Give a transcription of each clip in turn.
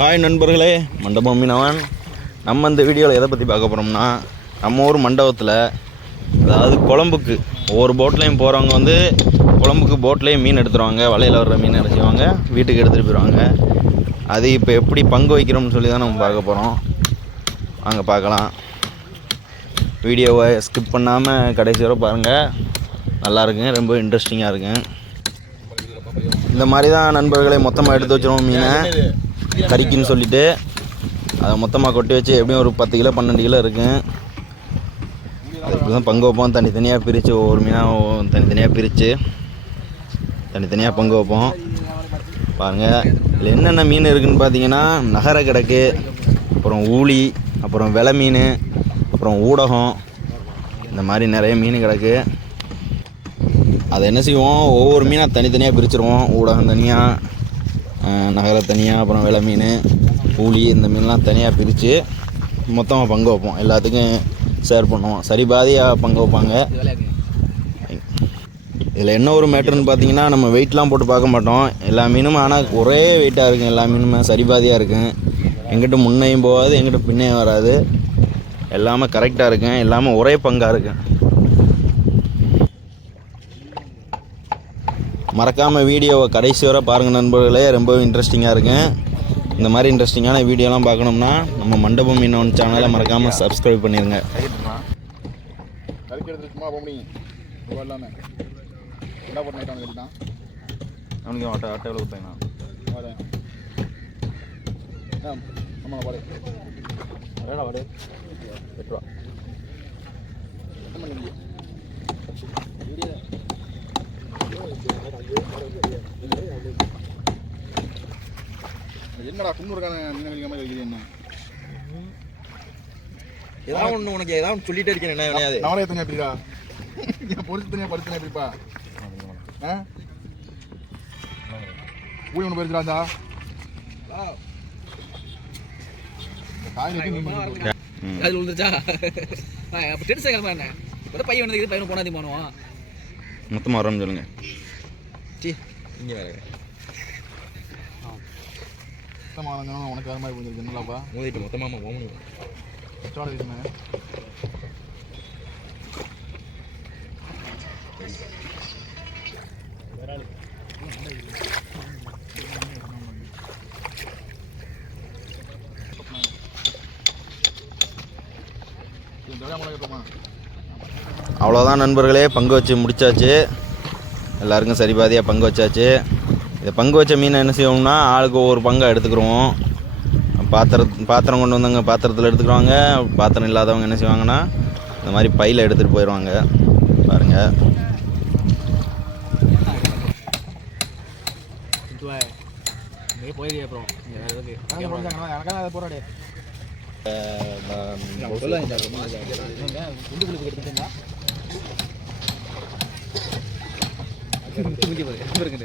Hi நண்பர்களே, மண்டபம் மீனவன். நம்ம இந்த வீடியோவில் எதை பற்றி பார்க்க போகிறோம்னா, நம்ம ஊர் மண்டபத்தில் அதாவது குழம்புக்கு ஒவ்வொரு போட்லேயும் போகிறவங்க வந்து குழம்புக்கு போட்லேயும் மீன் எடுத்துருவாங்க. வலையில் வர்ற மீன் அரைச்சிவாங்க, வீட்டுக்கு எடுத்துகிட்டு போயிடுவாங்க. அது இப்போ எப்படி பங்கு வைக்கிறோம்னு சொல்லி தான் நம்ம பார்க்க போகிறோம். வாங்க பார்க்கலாம். வீடியோவை ஸ்கிப் பண்ணாமல் கடைசி வரை பாருங்கள். நல்லாயிருக்குங்க, ரொம்ப இன்ட்ரெஸ்டிங்காக இருக்குங்க. இந்த மாதிரி தான் நண்பர்களே மொத்தமாக எடுத்து வச்சிருவோம் மீனை கறிக்குன்னு சொல்லிவிட்டு. அதை மொத்தமாக கொட்டி வச்சு எப்படியும் ஒரு 10 கிலோ 12 கிலோ இருக்குங்க. அது இப்படி தான் பங்கு வைப்போம். தனித்தனியாக பிரித்து ஒவ்வொரு மீனாக தனித்தனியாக பிரித்து தனித்தனியாக பங்கு வைப்போம். பாருங்கள், இதில் என்னென்ன மீன் இருக்குதுன்னு பார்த்தீங்கன்னா, நகர கிடக்கு, அப்புறம் ஊளி, அப்புறம் வெலை மீன், அப்புறம் ஊடகம், இந்த மாதிரி நிறைய மீன் கிடக்கு. அதை என்ன செய்வோம், ஒவ்வொரு மீனாக தனித்தனியாக பிரிச்சுருவோம். ஊடகம் தனியாக, நகர தனியாக, அப்புறம் வெலை மீன், ஊளி, இந்த மீன்லாம் தனியாக பிரித்து மொத்தமாக பங்கு வைப்போம். எல்லாத்துக்கும் ஷேர் பண்ணுவோம். சரி பாதியாக பங்கு வைப்பாங்க. இதில் என்ன ஒரு மேட்டர்னு பார்த்தீங்கன்னா, நம்ம வெயிட்லாம் போட்டு பார்க்க மாட்டோம். எல்லா மீனும் ஆனால் ஒரே வெயிட்டாக இருக்கும். எல்லா மீனுமே சரிபாதியாக இருக்கும். எங்கிட்ட முன்னையும் போகாது, எங்கிட்ட பின்னையும் வராது. எல்லாமே கரெக்டாக இருக்கும். எல்லாமே ஒரே பங்காக இருக்கும். மறக்காமல் வீடியோவை கடைசி வரை பாருங்கள் நண்பர்களே, ரொம்ப இன்ட்ரெஸ்டிங்காக இருக்கும். இந்த மாதிரி இன்ட்ரெஸ்டிங்கான வீடியோலாம் பார்க்கணும்னா நம்ம மண்டபம் மீனவன் சேனலை மறக்காமல் சப்ஸ்கிரைப் பண்ணிடுங்க. என்னடா குன்னூருக்கான மீன் மாதிரி வைக்கிறீங்க? ஏதாவது ஒன்று உனக்கு ஏதாவது சொல்லிட்டே இருக்கேன். என்ன வினையாது நானே தனியாக எப்படிடா பொறுத்து தனியாக படுத்து எப்படிப்பா? ஊழி ஒன்று போயிருக்காண்டா அது விழுந்துருச்சா? அப்போ டென்ஷன் கிளம்புறானே. இப்போ பையன் வந்து பையன் போனாதி போனோம். மொத்தமாக வரோம்னு சொல்லுங்க. இங்கே வேறு உனக்கு வேறு மாதிரி போயிருக்கேன். என்னலாப்பா மோதிட்டு மொத்தமாக போக முடியும். கச்சோட வீட்டுமே அவ்வளோதான் நண்பர்களே, பங்கு வச்சு முடித்தாச்சு. எல்லாருக்கும் சரி பாதியாக பங்கு வச்சாச்சு. இதை பங்கு வச்ச மீனை என்ன செய்வோம்னா, ஆளுக்கு ஒவ்வொரு பங்காக எடுத்துக்கிடுவோம். பாத்திரம் கொண்டு வந்தவங்க பாத்திரத்தில் எடுத்துக்கிடுவாங்க. பாத்திரம் இல்லாதவங்க என்ன செய்வாங்கன்னா, இந்த மாதிரி பையில் எடுத்துகிட்டு போயிடுவாங்க. பாருங்கள்,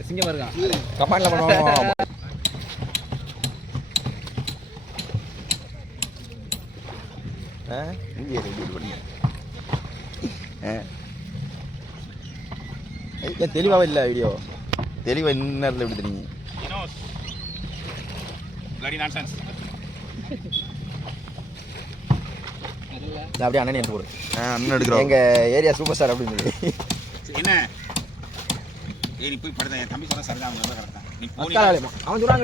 சிங்கமா இருக்கான். கமாண்ட்ல பண்ணுவோம். தெளிவாக இல்லை வீடியோ. தெளிவாக இன்னும் நேரத்தில் எப்படி தெரியுங்க? அப்படியே அண்ணன் எடுத்து போடு. அண்ணன் எடுக்கிறோம். எங்கள் ஏரியா சூப்பர் ஸ்டார் அப்படின்னு என்ன நீ போய் படுத்த என் தம்பி சொன்ன சரிதான். அவன் சொல்றாங்க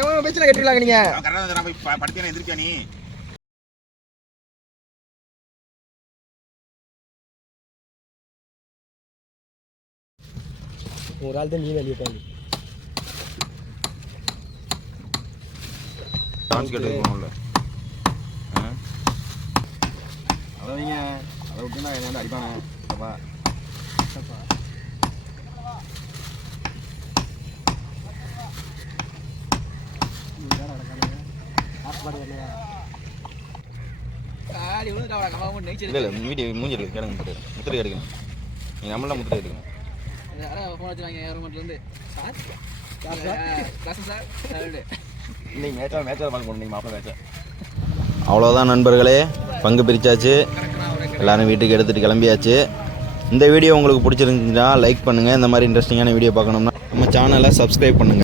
எவன் பேச்சு கேட்டுருக்காங்க. நீங்க கரெக்டாக போய் படுத்தேன் எந்திரிக்கா நீ. ஒரு ஆள் தான் நீ வெளியே உட்காந்து டான்ஸ் கேட்டு போகணும்ல. அதை வைங்க. அதை விட்டுனா என்ன வந்து அடிப்பானே. இல்லை வீடியோ மூஞ்சி எடுக்க கேளுங்க. முத்திரை எடுக்கணும். நீங்கள் நம்மளாம் முத்திரை எடுக்கணும். அவ்வளோதான் நண்பர்களே, பங்கு பிரித்தாச்சு. எல்லோரும் வீட்டுக்கு எடுத்துகிட்டு கிளம்பியாச்சு. இந்த வீடியோ உங்களுக்கு பிடிச்சிருந்துச்சுன்னா லைக் பண்ணுங்கள். இந்த மாதிரி இன்ட்ரெஸ்டிங்கான வீடியோ பார்க்கணும்னா நம்ம சேனலை சப்ஸ்கிரைப் பண்ணுங்கள்.